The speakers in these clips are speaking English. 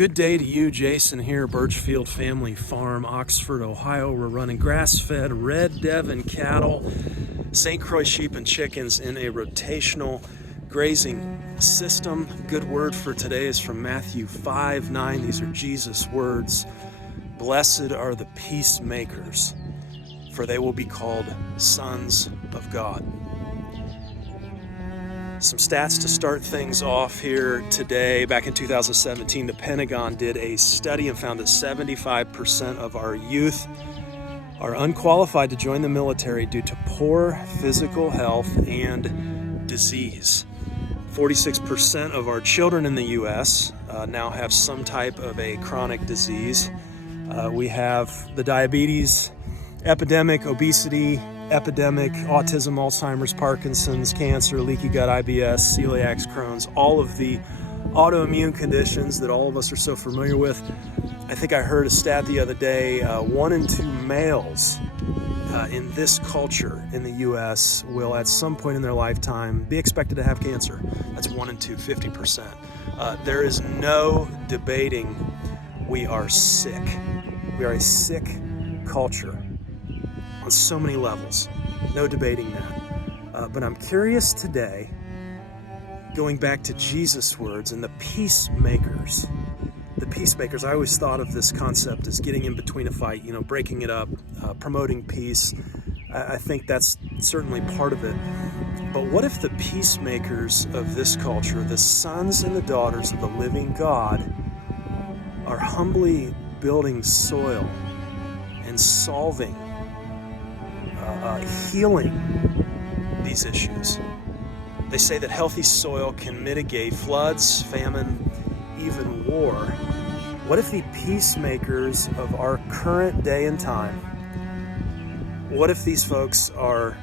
Good day to you, Jason here, Birchfield Family Farm, Oxford, Ohio. We're running grass-fed red Devon cattle, St Croix sheep and chickens in a rotational grazing system. Good word for today is from Matthew 5:9. These are Jesus' words. Blessed are the peacemakers, for they will be called sons of God. Some stats to start things off here today. Back in 2017, the Pentagon did a study and found that 75% of our youth are unqualified to join the military due to poor physical health and disease. 46% of our children in the U.S. Now have some type of a chronic disease. We have the diabetes epidemic, obesity epidemic, autism, Alzheimer's, Parkinson's, cancer, leaky gut, IBS, celiac, Crohn's, all of the autoimmune conditions that all of us are so familiar with. I think I heard a stat the other day, 1 in 2 males in this culture in the U.S. will at some point in their lifetime be expected to have cancer. That's 1 in 2, 50%. There is no debating we are sick. We are a sick culture on so many levels. No debating that. But I'm curious today, going back to Jesus' words and the peacemakers. The peacemakers, I always thought of this concept as getting in between a fight, breaking it up, promoting peace. I think that's certainly part of it. But what if the peacemakers of this culture, the sons and the daughters of the living God, are humbly building soil and solving, healing these issues? They say that healthy soil can mitigate floods, famine, even war. What if the peacemakers of our current day and time, what if these folks are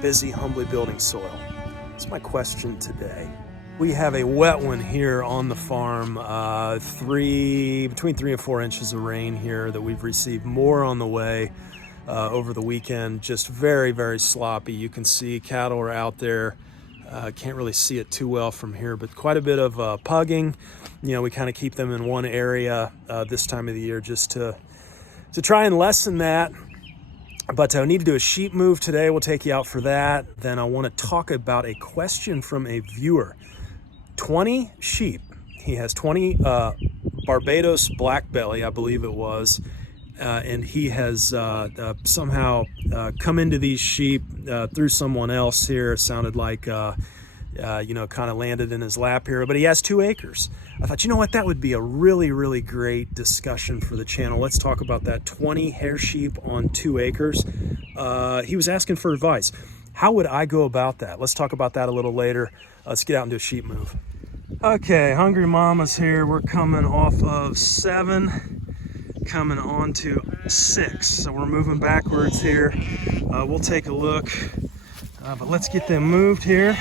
busy humbly building soil? That's my question today. We have a wet one here on the farm, between 3 and 4 inches of rain here that we've received, more on the way over the weekend. Just very, very sloppy. You can see cattle are out there. Can't really see it too well from here, but quite a bit of pugging. We kind of keep them in one area this time of the year just to try and lessen that. But I need to do a sheep move today. We'll take you out for that. Then I want to talk about a question from a viewer. 20 sheep. He has 20 Barbados black belly, I believe it was. And he has somehow come into these sheep through someone else here. Sounded like, kind of landed in his lap here. But he has 2 acres. I thought, that would be a really, really great discussion for the channel. Let's talk about that. 20 hair sheep on 2 acres. He was asking for advice. How would I go about that? Let's talk about that a little later. Let's get out and do a sheep move. Okay, Hungry Mama's here. We're coming off of 7. Coming on to 6, so we're moving backwards here. We'll take a look, but let's get them moved here.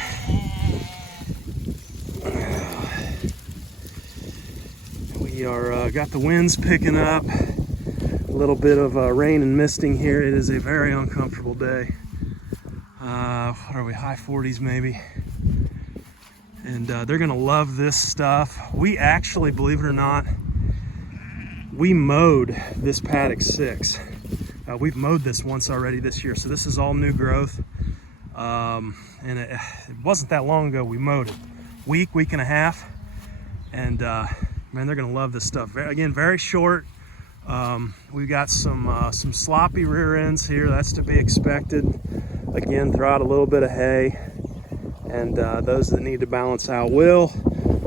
We are got the winds picking up, a little bit of rain and misting here. It is a very uncomfortable day. What are we, high 40s maybe? And they're gonna love this stuff. We actually, believe it or not, we mowed this paddock 6. We've mowed this once already this year, so this is all new growth. And it wasn't that long ago we mowed it. Week and a half. And man, they're gonna love this stuff. Again, very short. We've got some sloppy rear ends here. That's to be expected. Again, throw out a little bit of hay. And those that need to balance out will.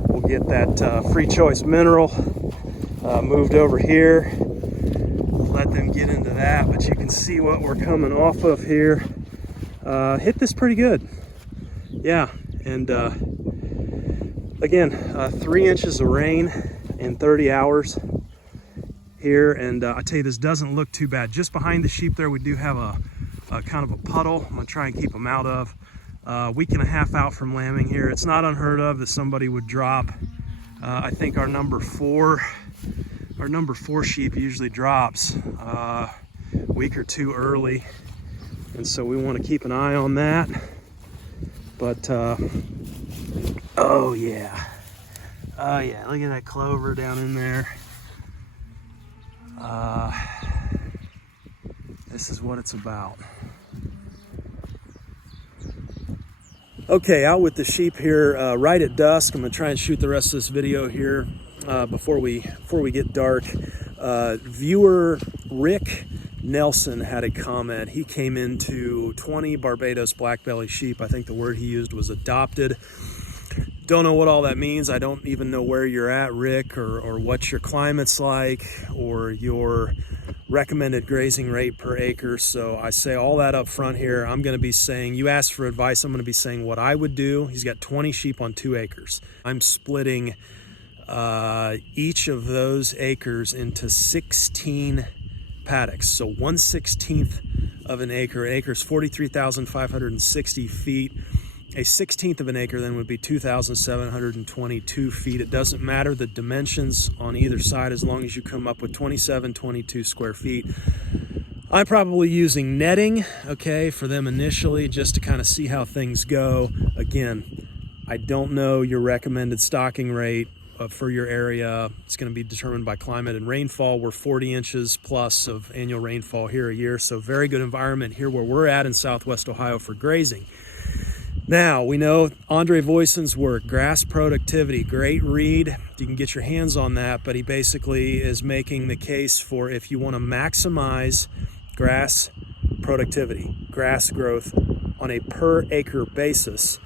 We'll get that free choice mineral moved over here, let them get into that, but you can see what we're coming off of here. Hit this pretty good. Yeah, and again, 3 inches of rain in 30 hours here, and I tell you, this doesn't look too bad. Just behind the sheep there, we do have a kind of a puddle I'm gonna try and keep them out of. Week and a half out from lambing here. It's not unheard of that somebody would drop. I think our number 4 sheep usually drops a week or 2 early, and so we want to keep an eye on that. But oh yeah, Oh yeah, look at that clover down in there. This is what it's about. Okay, out with the sheep here right at dusk. I'm gonna try and shoot the rest of this video here before we get dark. Viewer Rick Nelson had a comment. He came into 20 Barbados black-belly sheep. I think the word he used was adopted. Don't know what all that means. I don't even know where you're at, Rick, or what your climate's like, or your recommended grazing rate per acre. So I say all that up front here. I'm going to be saying, you asked for advice, I'm going to be saying what I would do. He's got 20 sheep on 2 acres. I'm splitting each of those acres into 16 paddocks. So 1/16 of an acre. An acre is 43,560 feet. A 16th of an acre then would be 2,722 feet. It doesn't matter the dimensions on either side as long as you come up with 2722 square feet. I'm probably using netting, okay, for them initially just to kind of see how things go. Again, I don't know your recommended stocking rate for your area. It's going to be determined by climate and rainfall. We're 40 inches plus of annual rainfall here a year, so very good environment here where we're at in Southwest Ohio for grazing. Now, we know Andre Voisin's work, Grass Productivity, great read. You can get your hands on that, but he basically is making the case for if you want to maximize grass productivity, grass growth on a per acre basis,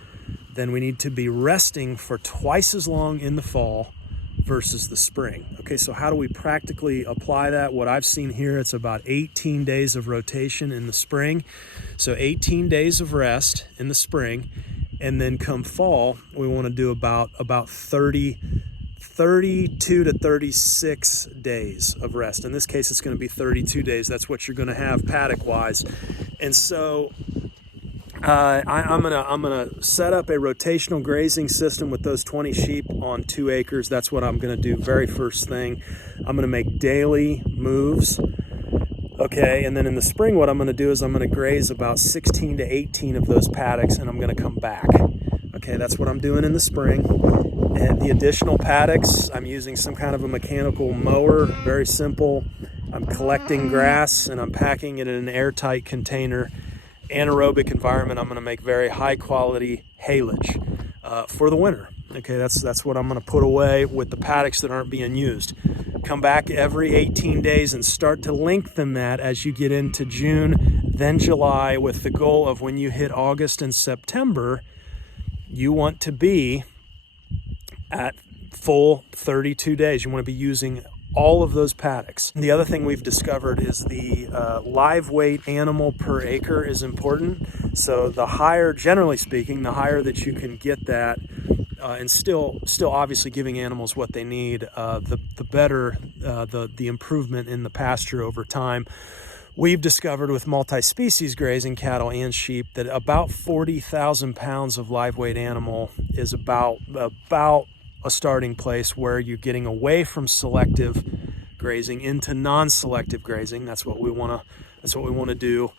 then we need to be resting for twice as long in the fall versus the spring. Okay, so how do we practically apply that? What I've seen here, it's about 18 days of rotation in the spring. So 18 days of rest in the spring, and then come fall, we want to do about 32 to 36 days of rest. In this case, it's going to be 32 days. That's what you're going to have paddock-wise. And so I'm gonna set up a rotational grazing system with those 20 sheep on 2 acres. That's what I'm gonna do very first thing. I'm gonna make daily moves. Okay, and then in the spring what I'm gonna do is I'm gonna graze about 16 to 18 of those paddocks and I'm gonna come back. Okay, that's what I'm doing in the spring. And the additional paddocks, I'm using some kind of a mechanical mower, very simple. I'm collecting grass and I'm packing it in an airtight container. Anaerobic environment. I'm going to make very high quality haylage for the winter. Okay, that's what I'm going to put away with the paddocks that aren't being used. Come back every 18 days and start to lengthen that as you get into June, then July, with the goal of when you hit August and September, you want to be at full 32 days. You want to be using all of those paddocks. The other thing we've discovered is the live weight animal per acre is important. So the higher, generally speaking, the higher that you can get that, and still obviously giving animals what they need, the better the improvement in the pasture over time. We've discovered with multi-species grazing, cattle and sheep, that about 40,000 pounds of live weight animal is about a starting place where you're getting away from selective grazing into non-selective grazing. That's what we want to do.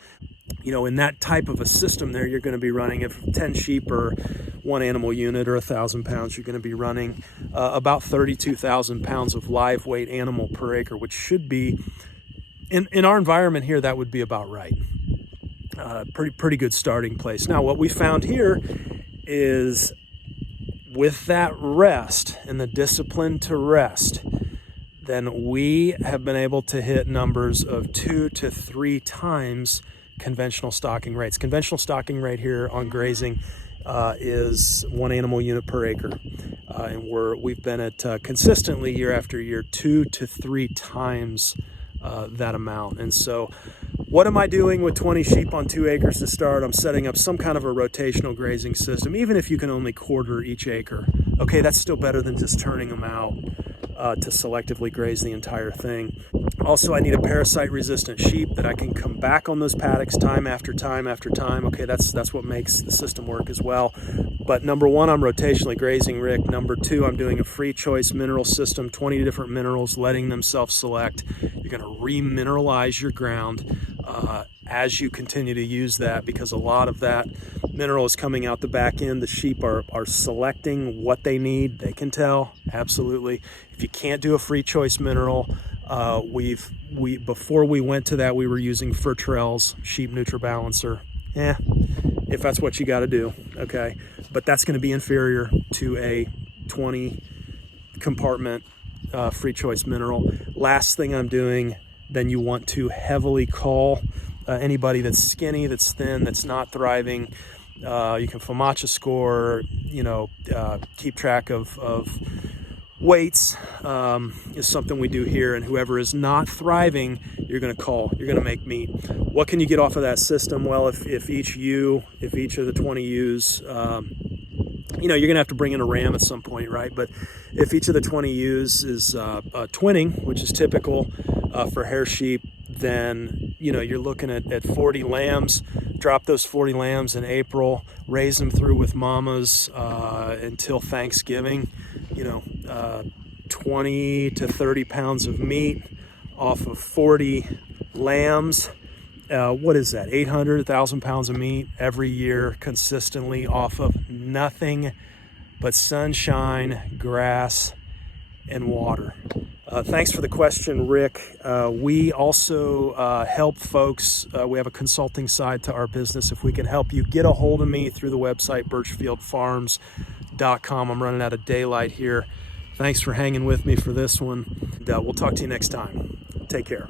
You know, in that type of a system there, you're going to be running, if 10 sheep or 1 animal unit or 1,000 pounds, you're going to be running about 32,000 pounds of live weight animal per acre, which should be, in our environment here, that would be about right. Pretty good starting place. Now, what we found here is, with that rest and the discipline to rest, then we have been able to hit numbers of 2 to 3 times conventional stocking rates. Conventional stocking rate here on grazing is 1 animal unit per acre. And we've been at consistently year after year 2 to 3 times that amount. And so what am I doing with 20 sheep on 2 acres to start? I'm setting up some kind of a rotational grazing system, even if you can only quarter each acre. Okay, that's still better than just turning them out to selectively graze the entire thing. Also, I need a parasite-resistant sheep that I can come back on those paddocks time after time after time. Okay, that's what makes the system work as well. But number 1, I'm rotationally grazing, Rick. Number 2, I'm doing a free choice mineral system, 20 different minerals, letting them self-select. You're going to remineralize your ground as you continue to use that, because a lot of that mineral is coming out the back end. The sheep are selecting what they need. They can tell, absolutely. If you can't do a free choice mineral, before we went to that, we were using Fertrell's Sheep NutriBalancer. If that's what you got to do, okay. But that's going to be inferior to a 20 compartment free choice mineral. Last thing I'm doing, then you want to heavily cull anybody that's skinny, that's thin, that's not thriving. You can FOMACHA score, keep track of weights is something we do here, and whoever is not thriving, you're going to cull, you're going to make meat. What can you get off of that system? Well, if each of the 20 ewes, you're going to have to bring in a ram at some point, right? But if each of the 20 ewes is twinning, which is typical for hair sheep, then you're looking at 40 lambs. Drop those 40 lambs in April, raise them through with mamas until Thanksgiving. 20 to 30 pounds of meat off of 40 lambs. What is that? 800, 1,000 pounds of meat every year consistently off of nothing but sunshine, grass, and water. Thanks for the question, Rick. We also help folks. We have a consulting side to our business. If we can help you, get a hold of me through the website, birchfieldfarms.com. I'm running out of daylight here. Thanks for hanging with me for this one. And, we'll talk to you next time. Take care.